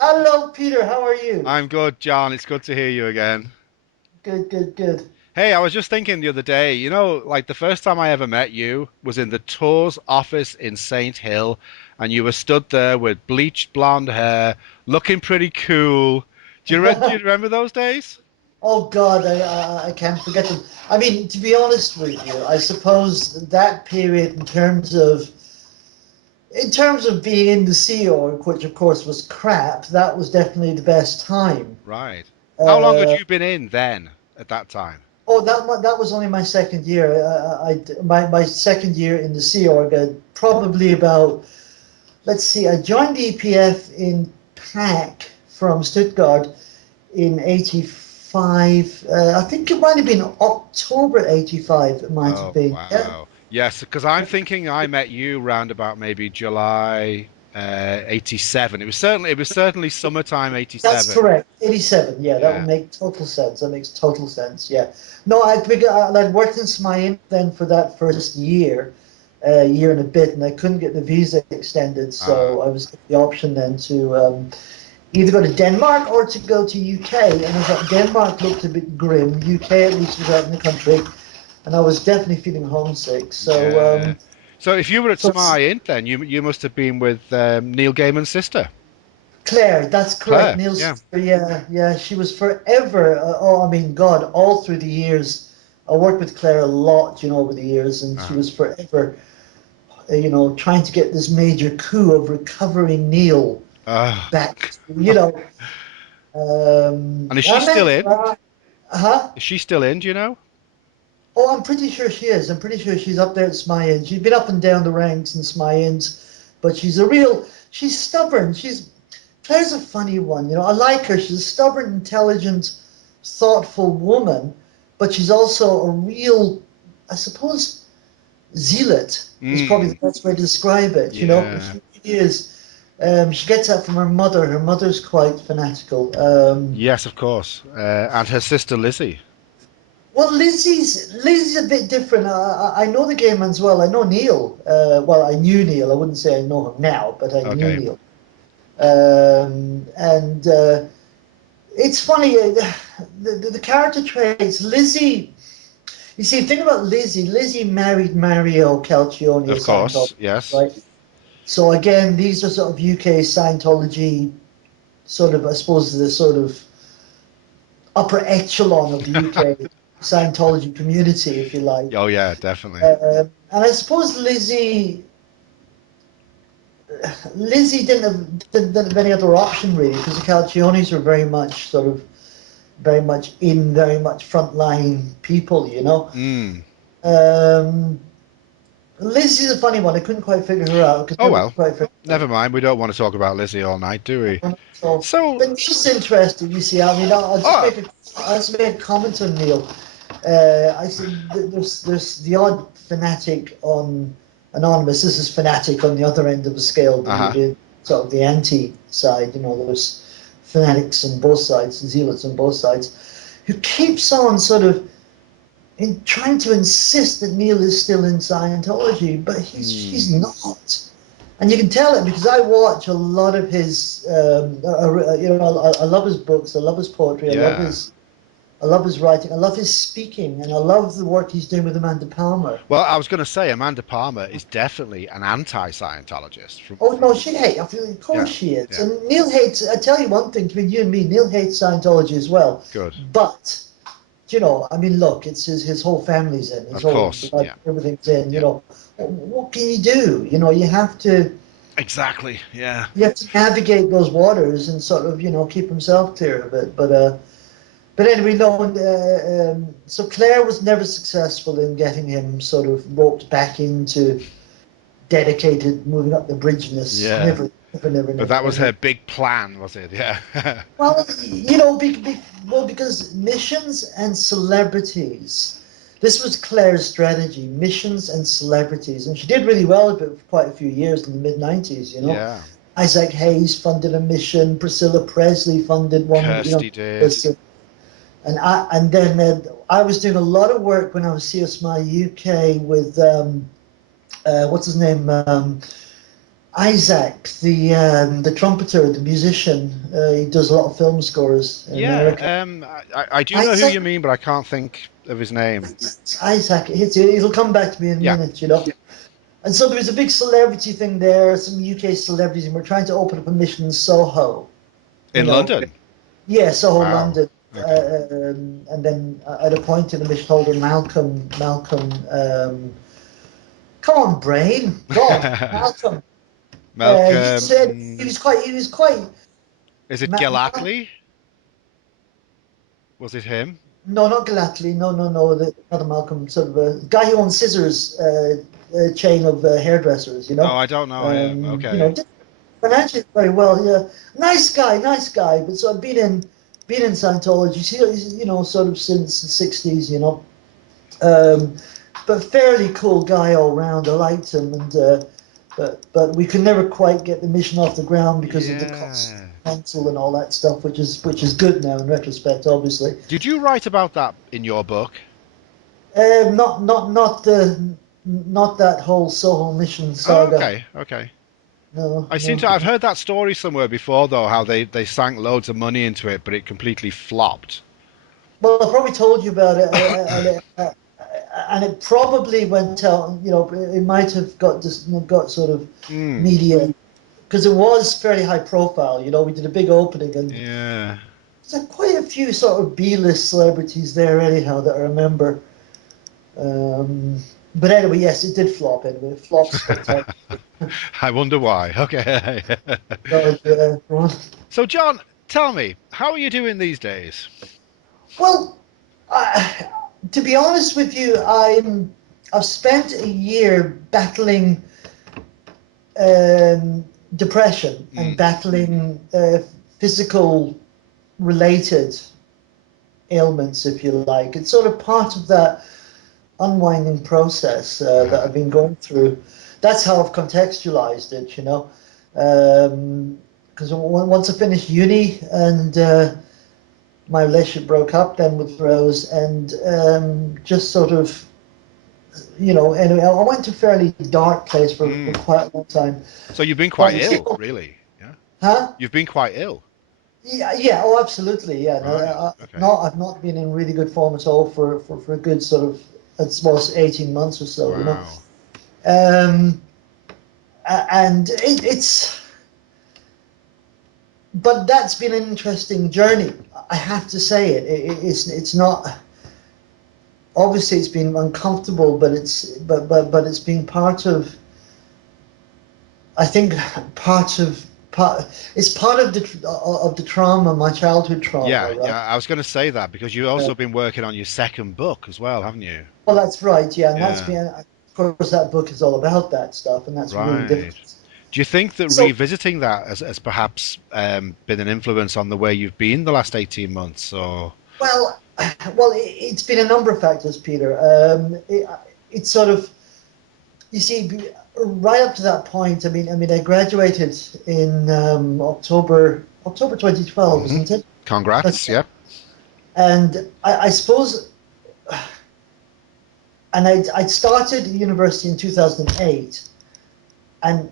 Hello, Peter. How are you? I'm good, John. It's good to hear you again. Good, good, good. Hey, I was just thinking the other day, like the first time I ever met you was in the tours office in Saint Hill, and you were stood there with bleached blonde hair, looking pretty cool. Do you remember those days? Oh God, I can't forget them. I mean, to be honest with you, I suppose that period in terms of being in the Sea Org, which of course was crap, that was definitely the best time. Right. How long had Uh, you been in then at that time? that was only my second year. My second year in the Sea Org, probably about. Let's see, I joined the EPF in PAC from Stuttgart in 85. I think it might have been October 85, it might have Oh, been. Yeah, wow. Yes, because I'm thinking I met you round about maybe July 87. It was certainly summertime that's 87. correct. 87, yeah, that would Yeah. make total sense. That makes total sense, yeah. No, I'd worked in Smain then for that first year, year and a bit, and I couldn't get the visa extended, Ah. so I was given the option then to either go to Denmark or to go to UK. And I thought Denmark looked a bit grim. UK at least was out in the country, and I was definitely feeling homesick. So, Yeah. So if you were at so Smyth, then you must have been with Neil Gaiman's sister, Claire, that's correct. Claire. Neil's Yeah. sister, yeah, yeah. She was forever. Oh, I mean, God, all through the years. I worked with Claire a lot, over the years, and she Uh-huh. was forever, trying to get this major coup of recovering Neil Ah. back. And is she I still met. in? Huh? Is she still in? Do you know? Oh, I'm pretty sure she is. I'm pretty sure she's up there at Smayens. She's been up and down the ranks in Smayens, but she's stubborn. Claire's a funny one. I like her. She's a stubborn, intelligent, thoughtful woman, but she's also a real, I suppose, zealot is probably the Mm. best way to describe it. Yeah. She really is. She gets that from her mother. Her mother's quite fanatical. Yes, of course. And her sister Lizzie. Well, Lizzie's a bit different. I know the gay man as well. I know Neil. Well, I knew Neil. I wouldn't say I know him now, but I knew Okay. Neil. And it's funny, the character traits. Lizzie, you see, think about Lizzie. Lizzie married Mario Calcione, a Of Scientologist, course. Yes. right? So again, these are sort of UK Scientology, sort of, I suppose, the sort of upper echelon of the UK Scientology community, if you like. Oh yeah, definitely. And I suppose Lizzie didn't have any other option really because the Calciones were very much very much frontline people. Mm. Um, Lizzie's a funny one. I couldn't quite figure her out. I could Oh never well. quite figure her Never mind. We don't want to talk about Lizzie all night, do we? out. But So, Neil's interesting. You see, I mean, oh, I'll just make a comment on Neil. I said there's the odd fanatic on Anonymous. This is fanatic on the other end of the scale, uh-huh. the sort of the anti side. There's fanatics on both sides, zealots on both sides, who keeps on sort of trying to insist that Neil is still in Scientology, but he's Hmm. not. And you can tell it because I watch a lot of his, I love his books, I love his poetry, Yeah. I love his writing, I love his speaking, and I love the work he's doing with Amanda Palmer. Well, I was going to say Amanda Palmer is definitely an anti-Scientologist Oh no, from she hates. I feel, of course yeah. she is. Yeah. And Neil hates. I tell you one thing between you and me, Neil hates Scientology as well. Good. But I mean, look, it's his whole family's in, his Of whole course. blood, Yeah. everything's in. Yeah. What can you do? Exactly. Yeah. You have to navigate those waters and sort of keep himself clear of it. But anyway, no. So Claire was never successful in getting him sort of roped back into dedicated moving up the bridgeness. Yeah. Never, never, never, But never, that was never. her big plan, was it? Yeah. Well, because missions and celebrities. This was Claire's strategy: missions and celebrities, and she did really well at it for quite a few years in the mid '90s. Yeah. Isaac Hayes funded a mission. Priscilla Presley funded one. Kirsty did. This, and then I was doing a lot of work when I was CSMI UK with what's his name? Isaac, the trumpeter, the musician. He does a lot of film scores in America. Yeah, I do know who Isaac, you mean, but I can't think of his name. it's Isaac. It'll come back to me in a Yeah, minute, you know. And so there was a big celebrity thing there, some UK celebrities, and we're trying to open up a mission in Soho, you in know. London. Yeah, Soho, Wow. London. Okay. And then I'd appointed a mission holder, Malcolm. Come on, brain. God, Malcolm. He said Malcolm. he was quite. Is it Ma- Galatly? Was it him? no, not Galatly. No, no, no. Not a Malcolm. Sort of a guy who owns Scissors, chain of hairdressers. Oh, I don't know him. You know, Okay. did financially very well. Yeah, nice guy, nice guy. But so I've been in Scientology. You know, sort of since the '60s. You know, um, but fairly cool guy all round. I liked him, and but we could never quite get the mission off the ground because of the cost, Yeah. council, and all that stuff, which is good now in retrospect, obviously. Did you write about that in your book? Not that whole Soho mission Oh, saga. okay. Okay. No, I seem no. to I've heard that story somewhere before though, how they sank loads of money into it, but it completely flopped. Well, I probably told you about it, and it probably went out. You know, it might have got sort of Hmm. media because it was fairly high profile. You know, we did a big opening, and Yeah. there's quite a few sort of B-list celebrities there, anyhow, that I remember. Um, but anyway, yes, it did flop. Anyway, it flopped spectacularly. I wonder why. Okay. God, yeah. So, John, tell me, how are you doing these days? Well, I, to be honest with you, I've spent a year battling depression and Mm. battling physical related ailments, if you like. It's sort of part of that unwinding process that Uh-huh. I've been going through. That's how I've contextualized it, you know. Because once I finished uni and my relationship broke up then with Rose, and just sort of, you know, anyway, I went to a fairly dark place for Mm. quite a long time. So you've been quite But ill, really? Yeah. huh? You've been quite ill. Yeah, yeah, oh, absolutely, yeah. No, Right. Okay. I've not been in really good form at all for a good sort of, it's was 18 months or so, you know. Wow. Um, and but that's been an interesting journey. I have to say it's not, obviously it's been uncomfortable, but it's been part of, I think it's part of the trauma, my childhood trauma, Yeah, right? yeah. I was going to say that because you've Uh, also been working on your second book as well, haven't you? well, that's right, yeah, and that's Yeah. been, of course, that book is all about that stuff, and that's really Right. difficult. Do you think that So, revisiting that has perhaps been an influence on the way you've been the last 18 months? Or well, it's been a number of factors, Peter. It's sort of, you see, right up to that point, I graduated in October 2012, Mhm. wasn't it? Congrats. Yep. And I suppose, and I'd started university in 2008, and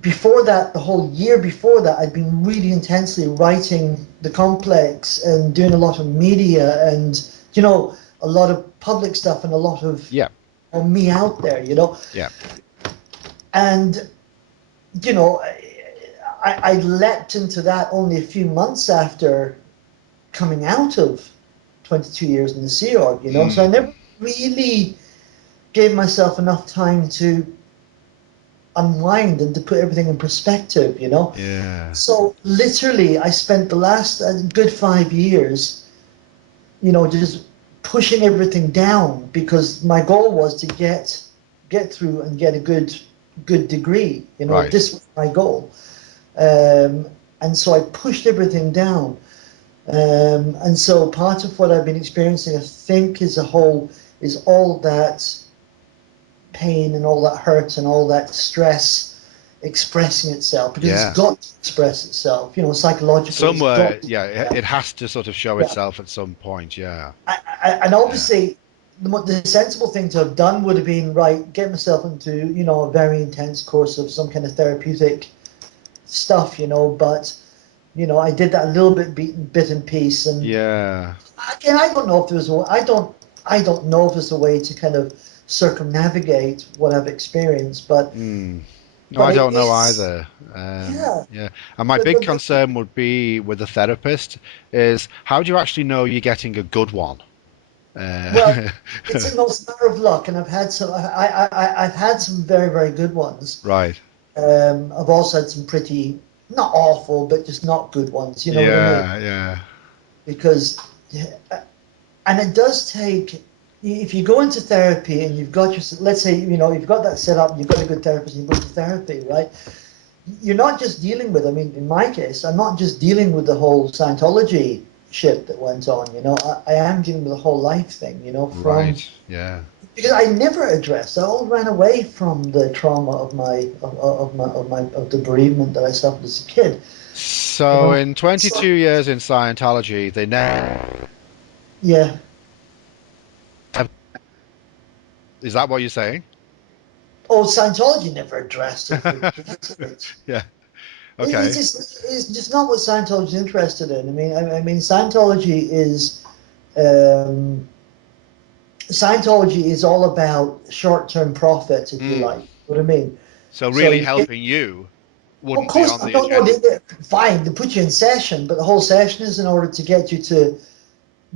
before that, the whole year before that, I'd been really intensely writing the complex and doing a lot of media and, you know, a lot of public stuff and a lot Yep. of me out there, you know. Yep. And, you know, I leapt into that only a few months after coming out of 22 years in the Sea Org, you know. So I Mm. never really gave myself enough time to unwind and to put everything in perspective, you know. Yeah. So literally, I spent the last good 5 years, you know, just pushing everything down because my goal was to get through and get a good degree. You know, Right. this was my goal, um, and so I pushed everything down. And so part of what I've been experiencing, I think, is all that pain and all that hurt and all that stress expressing itself because it's Yeah. got to express itself, you know, psychologically. It's got Somewhere, to, yeah, it has to sort of show yeah. itself at some point. Yeah. And Yeah. obviously, the sensible thing to have done would have been, right, get myself into, a very intense course of some kind of therapeutic stuff, but, I did that a little bit in piece. And Yeah. again, I don't know if there's I don't know if there's a way to kind of circumnavigate what I've experienced, but, Mm. No, but I it don't know is, either. yeah, Yeah. And my big the, concern would be with a therapist is how do you actually know you're getting a good one? well, Uh, it's almost a matter of luck, and I've had some, I've had some very, very good ones. right. I've also had some pretty, not awful, but just not good ones. You know what I mean? Yeah, yeah. Because, yeah, and it does take, if you go into therapy and you've got your, let's say, you've got that set up, you've got a good therapist, and you go to therapy, right? You're not just dealing with, I mean, in my case, I'm not just dealing with the whole Scientology shit that went on, I am dealing with the whole life thing, Right. Yeah. because I never addressed. I all ran away from the trauma of the bereavement that I suffered as a kid. You So know, in 22 so years in Scientology, they never. yeah. Is that what you're saying? Oh, Scientology never addressed it. Yeah. It's Okay. just not what Scientology is interested in. I mean, Um, Scientology is all about short-term profits, if you Mm. like. What I mean. So So really you get, helping you of wouldn't be course, on I the don't know. agenda. Fine, they put you in session, but the whole session is in order to get you to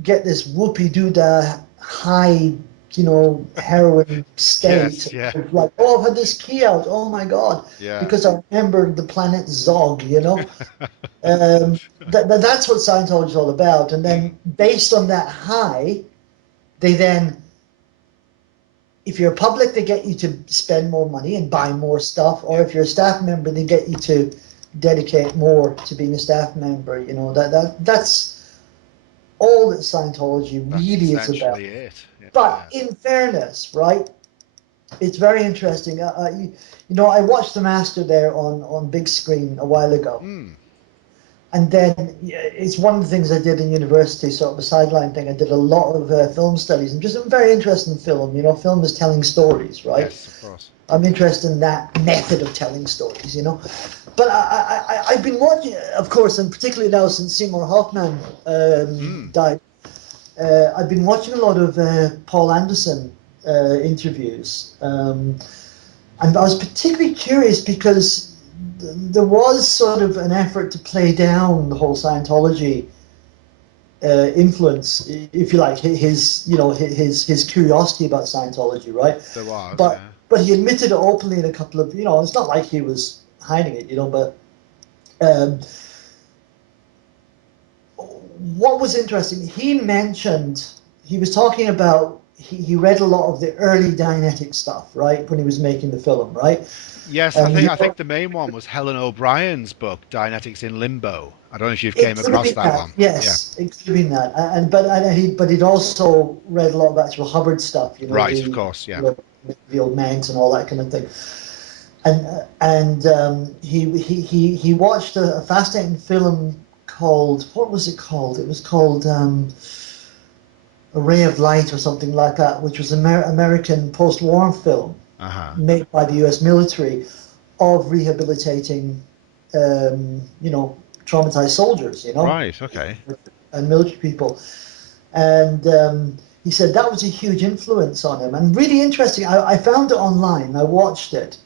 get this whoopie doodah high, heroin state Yes. Yeah. of like, oh, I've had this key out. Oh my God, Yeah. because I remember the planet Zog. That's what Scientology is all about. And Mm. then based on that high, they then, if you're public, they get you to spend more money and Yeah. buy more stuff. Or Yeah. if you're a staff member, they get you to dedicate more to being a staff member. That's all that Scientology That's really is about. essentially it. But Yeah. in fairness, right, it's very interesting. I watched The Master there on big screen a while ago. Mm. And then yeah, it's one of the things I did in university, sort of a sideline thing. I did a lot of film studies and just a very interested in film. Film is telling stories, right? Yes, of course. I'm interested in that method of telling stories. But I've been watching, of course, and particularly now since Seymour Hoffman Mm. died, I've been watching a lot of Paul Anderson interviews. And I was particularly curious because there was sort of an effort to play down the whole Scientology influence, if you like, his curiosity about Scientology, right? There was, But yeah. but he admitted it openly in a couple of, it's not like he was hiding it, but um, what was interesting, he was talking about, he read a lot of the early Dianetic stuff, right, when he was making the film, right? Yes, I And think I think the main one was Helen O'Brien's book, Dianetics in Limbo. I don't know if you've it came could have across been that that, one. Yeah. yes, it could have been that. But he'd also read a lot of actual Hubbard stuff, Right, of course, yeah. the old Manx and all that kind of thing. And he watched a fascinating film called, what was it called? It was called A Ray of Light or something like that, which was an American post-war film Uh-huh. made by the U.S. military of rehabilitating, traumatized soldiers, Right, okay. and military people. And he said that was a huge influence on him. And really interesting. I found it online. I watched it,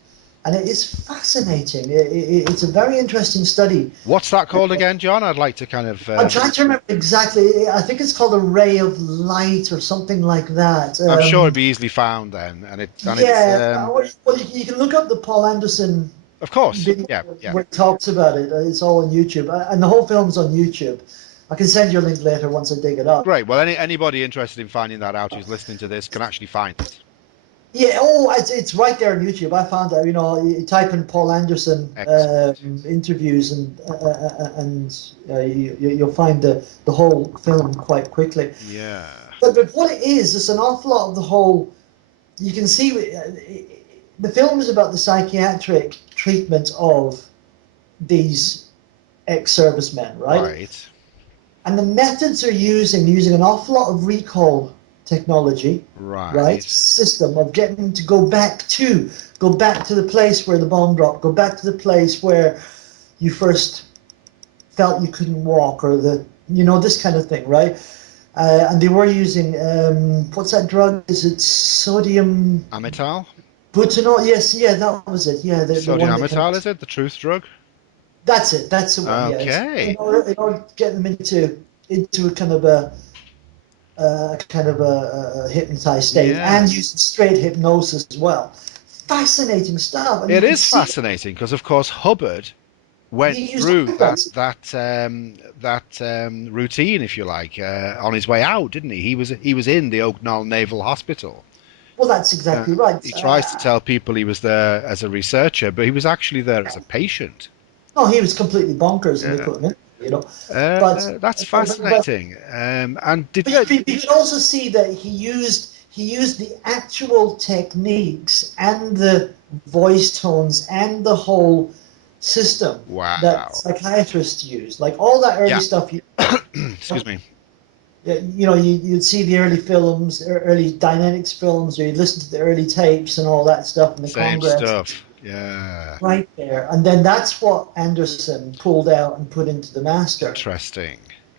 and it is fascinating. It's a very interesting study. What's that called again, John? I'd like to kind of I'm trying to remember exactly. I think it's called A Ray of Light or something like that. I'm sure it'd be easily found then, and it's Yeah, well, you can look up the Paul Anderson of course, video yeah, yeah. where it talks about it. It's all on YouTube, and the whole film's on YouTube. I can send you a link later once I dig it up. Great. Well, anybody interested in finding that out who's listening to this can actually find it. Yeah, oh, it's right there on YouTube. I found that. You type in Paul Anderson Excellent. interviews, and you'll find the whole film quite quickly. Yeah. But what it is, it's an awful lot of the whole. You can see the film is about the psychiatric treatment of these ex-servicemen, right? Right. And the methods are using an awful lot of recall technology, right? Right. System of getting to go back to the place where the bomb dropped, go back to the place where you first felt you couldn't walk, or this kind of thing, right? And they were using what's that drug? Is it sodium Amytal? butanol? Yes, yeah, that was it. Yeah, the Sodium one that kind amytal, of, is it? The truth drug? that's it. That's the one. Yeah, Okay. in order to get them into a kind of a hypnotized state, Yeah. and using straight hypnosis as well. Fascinating stuff, and you It could is see fascinating because, of course, Hubbard went he used through that hypnosis. routine, if you like, on his way out, didn't he? He was in the Oaknall Naval Hospital. Well, that's Uh, exactly right. he tries to tell people he was there as a researcher, but he was actually there as a patient. No, he was completely bonkers in the Yeah. equipment, but That's but fascinating. And did But you can also see that he used the actual techniques and the voice tones and the whole system that wow. psychiatrists use, like all that early Yeah. stuff. Excuse me. You'd see the early films, early Dynamics films, or you'd listen to the early tapes and all that stuff in the Same Congress, stuff. Yeah. right there. And then that's what Anderson pulled out and put into the master. Interesting.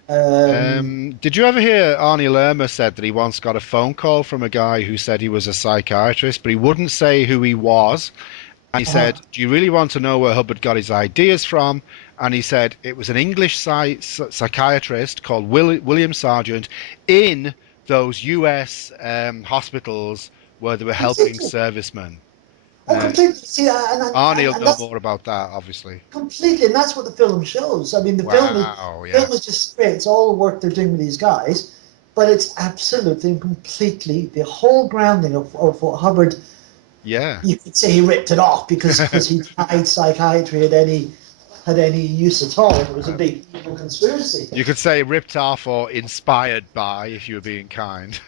Um, Did you ever hear Arnie Lerner said that he once got a phone call from a guy who said he was a psychiatrist, but he wouldn't say who he was. And he uh, said, "Do you really want to know where Hubbard got his ideas from?" And he said it was an English psychiatrist called William Sargent in those U.S. Hospitals where they were helping completely. servicemen. Oh, Uh, completely. See, Arnie will and know that's more about that, obviously. completely, and that's what the film shows. I mean, the film is Wow. Yeah. film is just great. It's all the work they're doing with these guys, but it's absolutely and completely the whole grounding of what Hubbard. Yeah. You could say he ripped it off because he denied psychiatry had any use at all. It was a big evil conspiracy. You could say ripped off or inspired by, if you were being kind.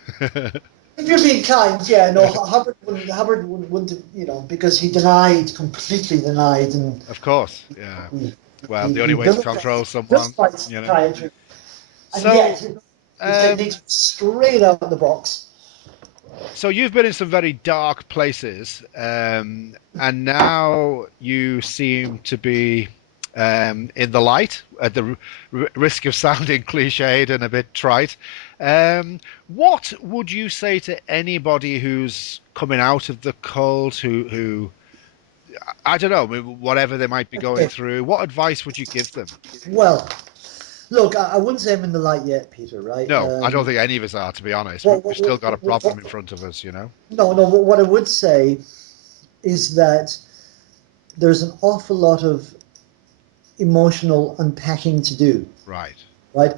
If you're being kind, yeah, no, Hubbard wouldn't have, because he completely denied, and Of course, yeah. he, Well, he, the only he way to vilified, control someone, vilified you know. psychiatry. And So, yet, his um, techniques were straight out of the box. so you've been in some very dark places, and now you seem to be in the light, at the risk of sounding cliched and a bit trite. What would you say to anybody who's coming out of the cult, who I don't know, whatever they might be going Okay. through? What advice would you give them? Well, look, I wouldn't say I'm in the light yet, Peter. Right? No, I don't think any of us are, to be honest. What, We've what, still what, got a what, problem what, in front of us, you know? no, no. What I would say is that there's an awful lot of emotional unpacking to do. Right. Right?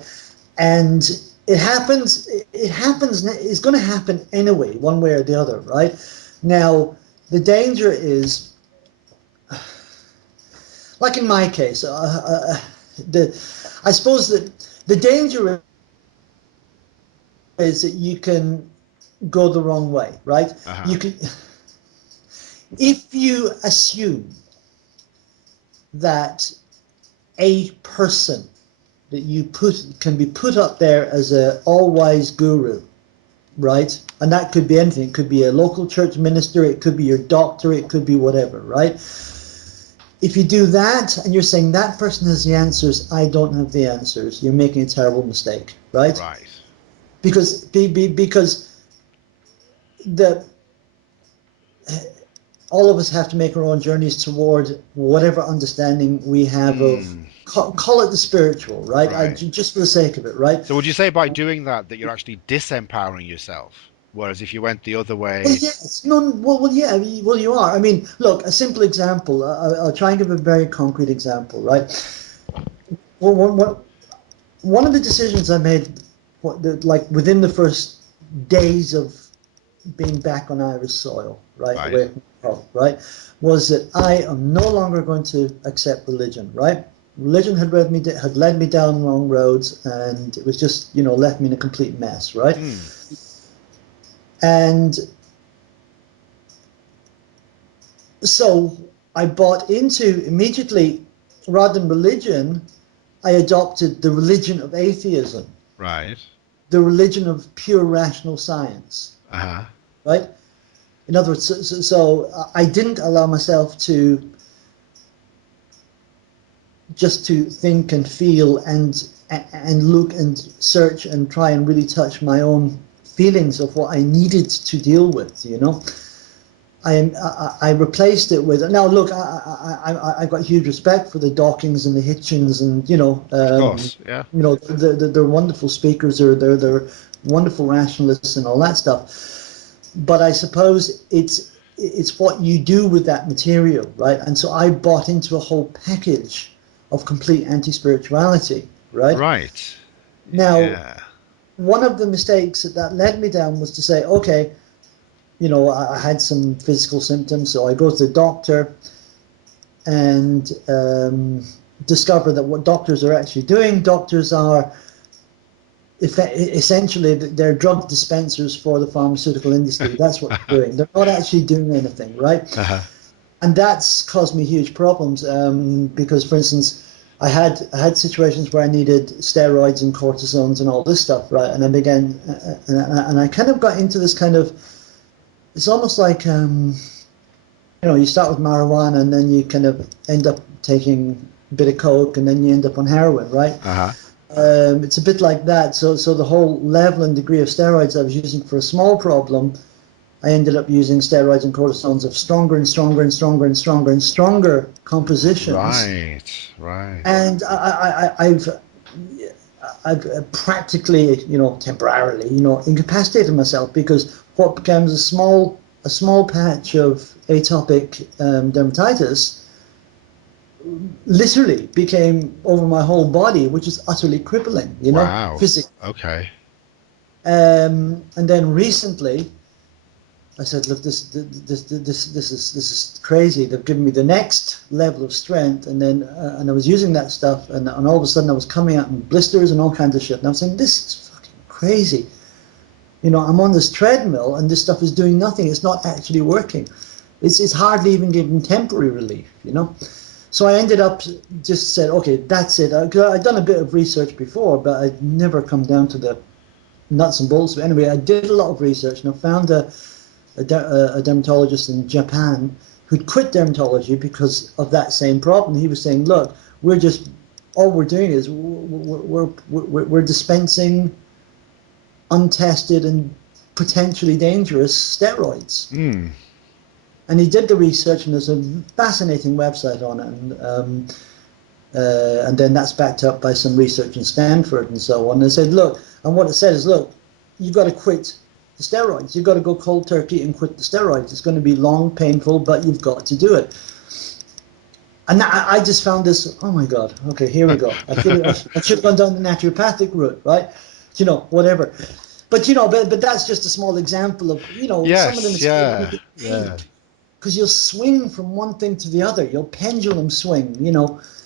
And it happens. It happens. It's going to happen anyway, one way or the other. Right? Now, the danger is, like in my case, I suppose that the danger is that you can go the wrong way, right? Uh-huh. You can, if you assume that a person that you can be put up there as a all-wise guru, right? And that could be anything. It could be a local church minister. It could be your doctor. It could be whatever, right? If you do that and you're saying that person has the answers, I don't have the answers, you're making a terrible mistake, right? Right. Because the all of us have to make our own journeys toward whatever understanding we have of, Mm, call it the spiritual, right? right. Just for the sake of it, right? So would you say by doing that that you're actually disempowering yourself? Whereas if you went the other Well, way, yes, no, well, yeah, well, you are. I mean, look, a simple example. I'll try and give a very concrete example, right? Well, one of the decisions I made, like within the first days of being back on Irish soil, right, right? away from home, right, was that I am no longer going to accept religion, right? Religion had led me down wrong roads, and it was just, left me in a complete mess, right? Hmm. And so I bought into immediately, rather than religion, I adopted the religion of atheism. Right. the religion of pure rational science, Uh-huh. right? In other words, so I didn't allow myself to just to think and feel and look and search and try and really touch my own feelings of what I needed to deal with, you know. I replaced it with, now look, I got huge respect for the Dawkins and the Hitchens, and Of course, yeah. they're wonderful speakers, they're wonderful rationalists and all that stuff. But I suppose it's what you do with that material, right? And so I bought into a whole package of complete anti-spirituality, right? Right. Now, Yeah. one of the mistakes that led me down was to say, okay, I had some physical symptoms, so I go to the doctor and discover that what doctors are actually doing, doctors are essentially they're drug dispensers for the pharmaceutical industry. That's what they're doing. They're not actually doing anything, right? Uh-huh. And that's caused me huge problems because, for instance, I had situations where I needed steroids and cortisones and all this stuff, right? And I began, and I kind of got into this kind of, it's almost like, you start with marijuana and then you kind of end up taking a bit of coke and then you end up on heroin, right? Uh-huh. It's a bit like that. So the whole level and degree of steroids I was using for a small problem, I ended up using steroids and cortisones of stronger and stronger and stronger and stronger and stronger compositions. Right. And I've practically, temporarily, incapacitated myself, because what becomes a small patch of atopic dermatitis literally became over my whole body, which is utterly crippling, Wow. physically. Okay. And then recently, I said, look, this is crazy. They've given me the next level of strength, and then and I was using that stuff, and all of a sudden I was coming out in blisters and all kinds of shit. And I was saying, this is fucking crazy. I'm on this treadmill, and this stuff is doing nothing. It's not actually working. It's hardly even giving temporary relief. So I ended up just said, okay, that's it. I'd done a bit of research before, but I'd never come down to the nuts and bolts. But anyway, I did a lot of research, and I found a dermatologist in Japan who'd quit dermatology because of that same problem. He was saying, look, all we're doing is we're dispensing untested and potentially dangerous steroids. Mm. And he did the research, and there's a fascinating website on it, and then that's backed up by some research in Stanford and so on. They said, look, and what it said is, look, you've got to quit the steroids. You've got to go cold turkey and quit the steroids. It's going to be long, painful, but you've got to do it. And I just found this, oh my God, okay, here we go. I feel like I should have gone down the naturopathic route, right? Whatever. But, but that's just a small example of, some of the Yes, mistakes you yeah. could Yeah. make. Because you'll swing from one thing to the other. You'll pendulum swing,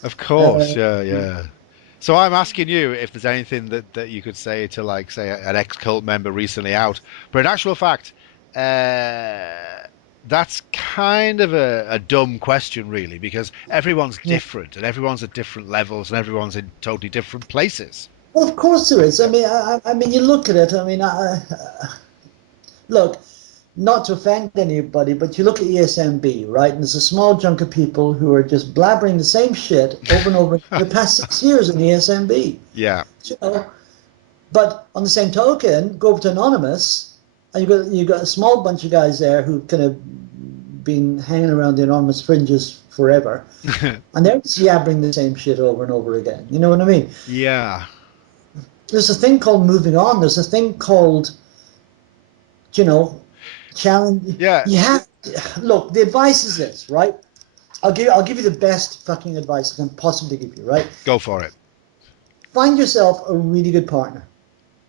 Of course, yeah. So I'm asking you if there's anything that you could say to, like, say, an ex-cult member recently out. But in actual fact, that's kind of a dumb question, really, because everyone's Yeah. different and everyone's at different levels and everyone's in totally different places. Well, of course there is. I mean, you look at it. I mean, look, not to offend anybody, but you look at ESMB, right? And there's a small chunk of people who are just blabbering the same shit over and over for the past 6 years in ESMB. Yeah. You know, but on the same token, go over to Anonymous, and you got a small bunch of guys there who've kind of been hanging around the Anonymous fringes forever, and they're just yabbering the same shit over and over again. You know what I mean? Yeah. There's a thing called moving on. There's a thing called, you know, challenge. Yeah. You have look. The advice is this, right? I'll give you the best fucking advice I can possibly give you, right? Go for it. Find yourself a really good partner.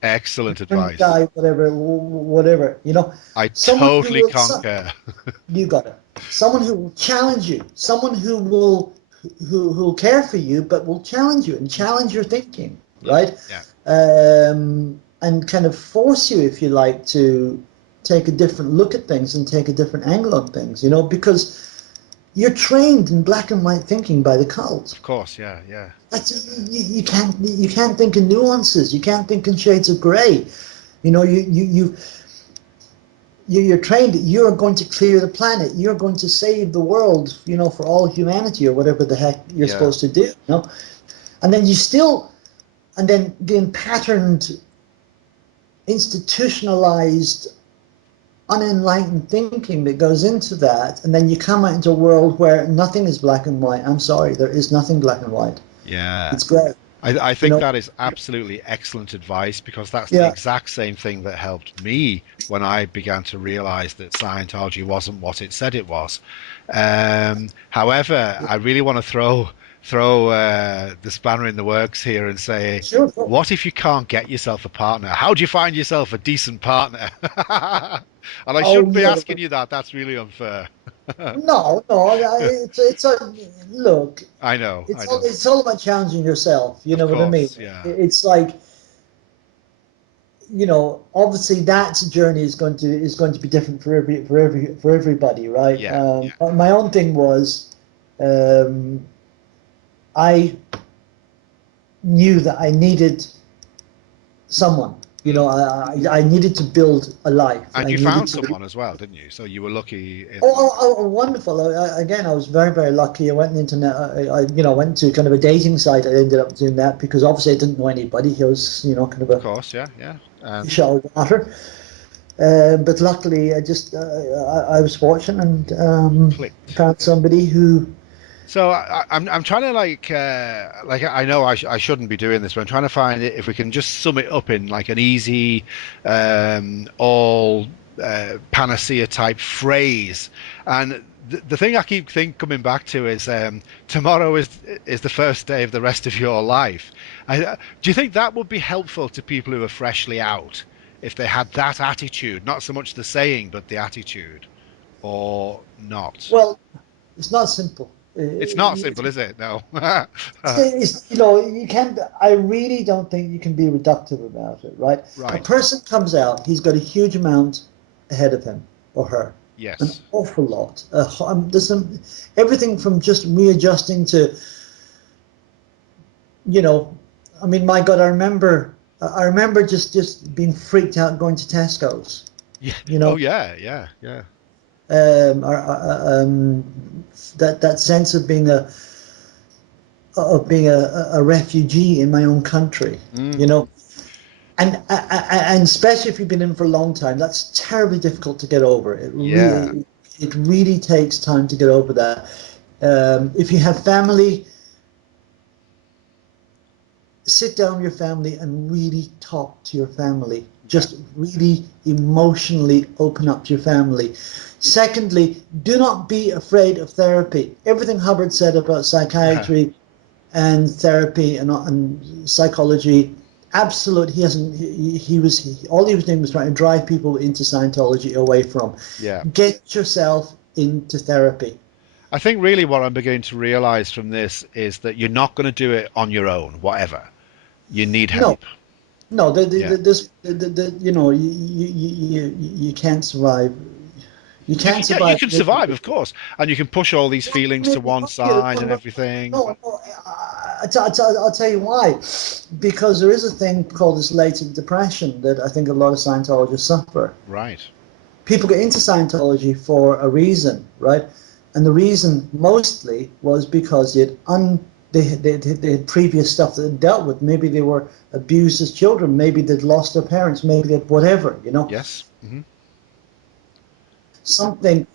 Excellent Friend, advice. guy, whatever. I Someone who totally will. concur. You got it. Someone who will challenge you. Someone who'll care for you, but will challenge you and challenge your thinking, Yeah. right? Yeah. And kind of force you, if you like, to take a different look at things and take a different angle on things. Because You're trained in black and white thinking by the cult. Of course, yeah, yeah. You can't think in nuances. You can't think in shades of grey. You know, you're trained that you're going to clear the planet. You're going to save the world. You know, for all humanity or whatever the heck you're Yeah. supposed to do. You know, and then you still, and then the patterned, institutionalized, unenlightened thinking that goes into that, and then you come out into a world where nothing is black and white. I'm sorry, there is nothing black and white. Yeah. It's grey. I You think know, that is absolutely excellent advice because that's the yeah. exact same thing that helped me when I began to realize that Scientology wasn't what it said it was. However, I really want to throw the spanner in the works here and say, Sure. what if you can't get yourself a partner? How do you find yourself a decent partner? And I Oh shouldn't be yeah. asking you that. That's really unfair. No, no. It's a look. I know, I know. It's all about challenging yourself. You Of know what I mean? course, yeah. It's like, obviously that journey is going to be different for everybody, right? Yeah, yeah. My own thing was, um, I knew that I needed someone. Mm. I needed to build a life. And I you needed found to. someone as well, didn't you? So you were lucky in. Wonderful. Again, I was very, very lucky. I went on the internet. Went to kind of a dating site. I ended up doing that because obviously I didn't know anybody. I was, kind of Of a course, yeah, yeah. And fish out of water. But luckily, I was fortunate and clicked. found somebody who. So I'm trying to like I know I shouldn't be doing this, but I'm trying to find it if we can just sum it up in like an easy, all panacea type phrase. And the thing I keep coming back to is tomorrow is the first day of the rest of your life. Do you think that would be helpful to people who are freshly out if they had that attitude, not so much the saying, but the attitude, or not? Well, it's not simple. It's not simple, is it? No. You can't. I really don't think you can be reductive about it, right? A Right. person comes out, he's got a huge amount ahead of him or her, an Yes. awful lot. There's everything from just readjusting to, you know, I mean, my God, I remember just being freaked out going to Tesco's, Yeah. you Oh, know, yeah. Yeah. Yeah. or, that sense of being a refugee in my own country, Mm. you know. And especially if you've been in for a long time, that's terribly difficult to get over. Yeah. It really takes time to get over that. If you have family, sit down with your family and really talk to your family. Yeah. Just really emotionally open up to your family. Secondly, do not be afraid of therapy. Everything Hubbard said about psychiatry and therapy and psychology, absolute. He hasn't. All he was doing was trying to drive people into Scientology away from. Yeah. Get yourself into therapy. I think really what I'm beginning to realize from this is that you're not going to do it on your own, whatever. You need No, help. no. Yeah. You can't survive. You can't Yeah, you survive. can survive, of course, and you can push all these feelings to Maybe one not you. side and everything. No, no. I'll tell you why. Because there is a thing called this latent depression that I think a lot of Scientologists suffer. Right. People get into Scientology for a reason, right? And the reason mostly was because they had previous stuff that they dealt with. Maybe they were abused as children. Maybe they'd lost their parents. Maybe they'd whatever, Yes. Something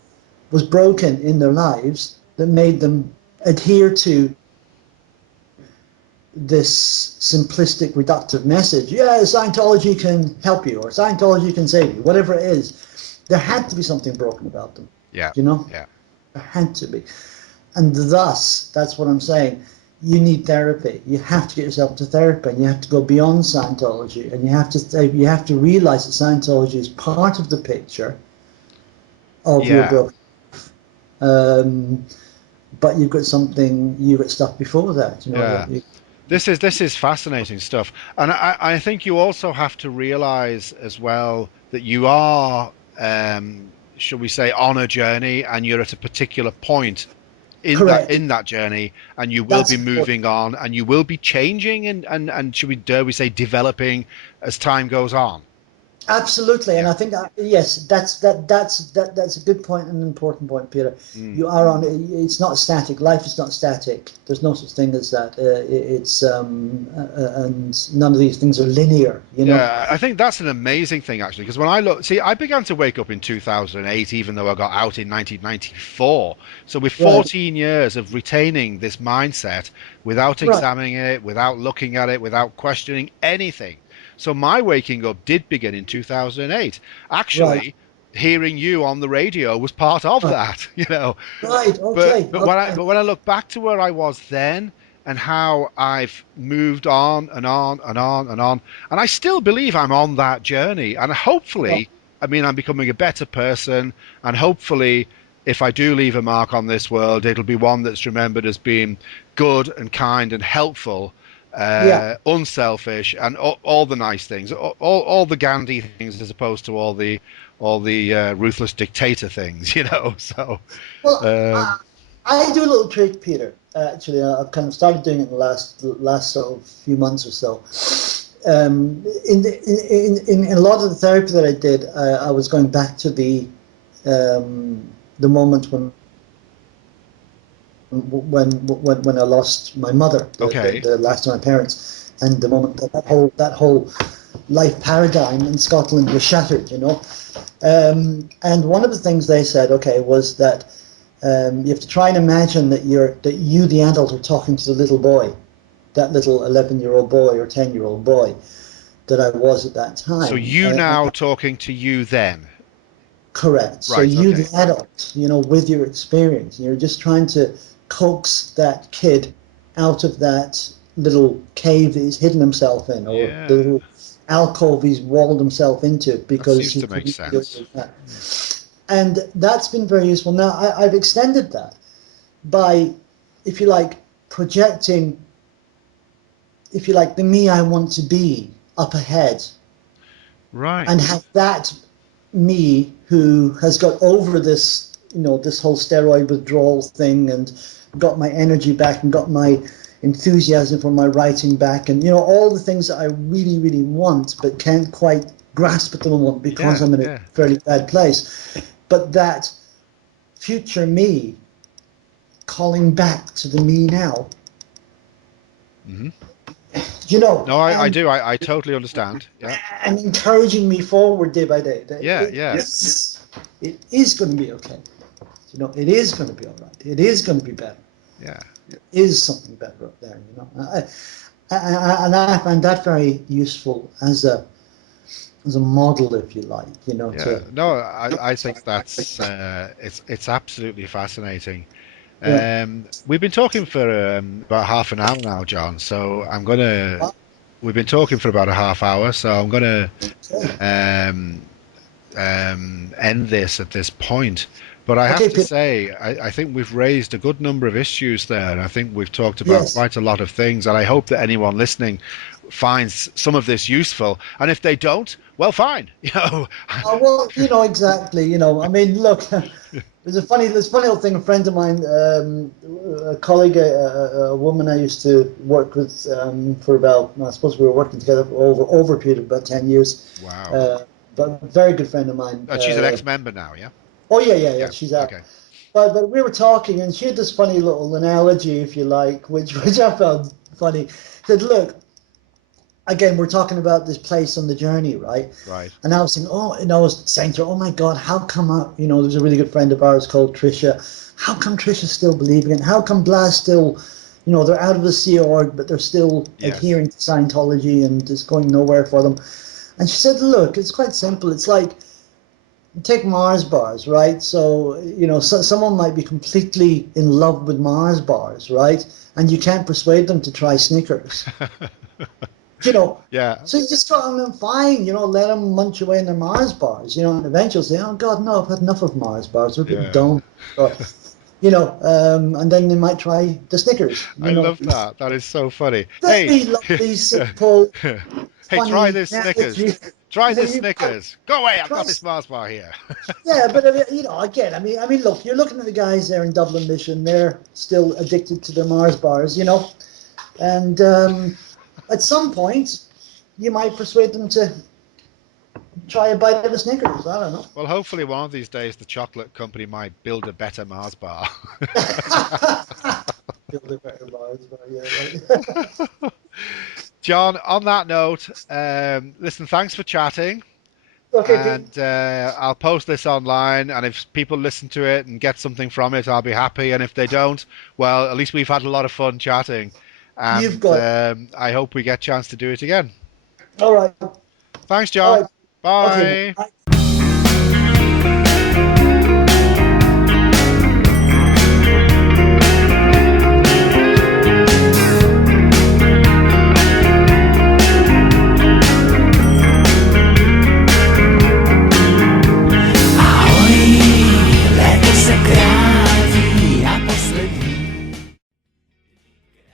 was broken in their lives that made them adhere to this simplistic, reductive message. Yeah, Scientology can help you, or Scientology can save you, whatever it is. There had to be something broken about them, Yeah. you know? Yeah. There had to be. And thus, that's what I'm saying. You need therapy. You have to get yourself into therapy, and you have to go beyond Scientology, and you have to realize that Scientology is part of the picture of your Yeah. broken. Um, but you've got stuff before that, Yeah. that This is fascinating stuff, and I think you also have to realize as well that you are, shall we say, on a journey, and you're at a particular point Correct. in that journey, and you will That's be important. moving on, and you will be changing, and should we dare we say developing as time goes on. Absolutely, and Yeah. I think yes, that's a good point and an important point, Peter. Mm. You are on. It's not static. Life is not static. There's no such thing as that. And none of these things are linear. You know. Yeah, I think that's an amazing thing actually, because when I look, see, I began to wake up in 2008, even though I got out in 1994. So with Right. 14 years of retaining this mindset without Right. examining it, without looking at it, without questioning anything. So my waking up did begin in 2008. Right. Actually, hearing you on the radio was part of Right. that, you know. Right. Okay. Okay. But when I look back to where I was then and how I've moved on and on and on and on, and I still believe I'm on that journey. And Yeah. hopefully, I mean, I'm becoming a better person. And hopefully, if I do leave a mark on this world, it'll be one that's remembered as being good and kind and helpful, Yeah. unselfish, and all the nice things, all the Gandhi things, as opposed to all the ruthless dictator things, you know. So. Well, Um, I do a little trick, Peter. Actually, I've kind of started doing it in the last sort of few months or so. In a lot of the therapy that I did, I was going back to the moment when I lost my mother, okay. the last of my parents, and the moment that whole life paradigm in Scotland was shattered, you know. And one of the things they said, okay, was that you have to try and imagine that you, the adult, are talking to the little boy, that little 11-year-old boy or 10-year-old boy that I was at that So time. you now talking to you then. Correct. So Right, you, okay. the adult, with your experience, you're just trying to coax that kid out of that little cave that he's hidden himself in, or the Yeah, little alcove he's walled himself into that because seems he to make couldn't deal sense. with that. And that's been very useful. Now, I've extended that by, if you like, projecting, if you like, the me I want to be up ahead, and Right. have that me who has got over this, this whole steroid withdrawal thing, and got my energy back and got my enthusiasm for my writing back, and all the things that I really, really want but can't quite grasp at the moment because Yeah, I'm in a yeah. fairly bad place. But that future me calling back to the me now, Hmm. you know, No, I and do. I totally understand. Yeah. and encouraging me forward day by day. That Yeah, yeah, it is going to be okay. It is going to be all right. It is going to be better. yeah. There is something better up there. And I find that very useful as a model, if you like. Yeah. To No, I think that's it's absolutely fascinating. yeah. We've been talking for about half an hour now, John. So we've been talking for about a half hour. So I'm gonna Okay. um, end this at this point. But I have Okay, to Peter. say, I think we've raised a good number of issues there, and I think we've talked about Yes. quite a lot of things. And I hope that anyone listening finds some of this useful. And if they don't, well, fine. You know, Well, exactly. I mean, look, there's a funny little thing. A friend of mine, a colleague, a woman I used to work with for about, I suppose we were working together for over a period of about 10 years. wow. But a very good friend of mine. And she's an ex-member now, yeah? Oh yeah, yeah, yeah. Yeah. She's out. Okay. But we were talking, and she had this funny little analogy, if you like, which I found funny. She said, "Look, again, we're talking about this place on the journey, right?" Right. And I was saying, oh, I was saying to her, oh my God, how come there's a really good friend of ours called Trisha. How come Trisha's still believing it? How come Blas still, they're out of the Sea Org, but they're still Yes. adhering to Scientology and it's going nowhere for them? And she said, look, it's quite simple. It's like, take Mars bars, right? So, someone might be completely in love with Mars bars, right? And you can't persuade them to try Snickers. you know, Yeah. so you just got them fine, let them munch away in their Mars bars, and eventually say, oh God, no, I've had enough of Mars bars. They're a bit Yeah. dumb. Or, and then they might try the Snickers, I love that. That is so funny. Hey, Very lovely, simple, hey, try funny this Snickers. analogy. Try Well, this Snickers. Go away. I've got try, this Mars bar here. yeah, but again, look, you're looking at the guys there in Dublin Mission. They're still addicted to their Mars bars, and at some point, you might persuade them to try a bite of a Snickers. I don't know. Well, hopefully one of these days the chocolate company might build a better Mars bar. Build a better Mars bar, yeah, right. John, on that note, listen, thanks for chatting. Okay, Pete. And I'll post this online. And if people listen to it and get something from it, I'll be happy. And if they don't, well, at least we've had a lot of fun chatting. You've And got it. I hope we get a chance to do it again. All right. Thanks, All John. right. Okay, Bye. man.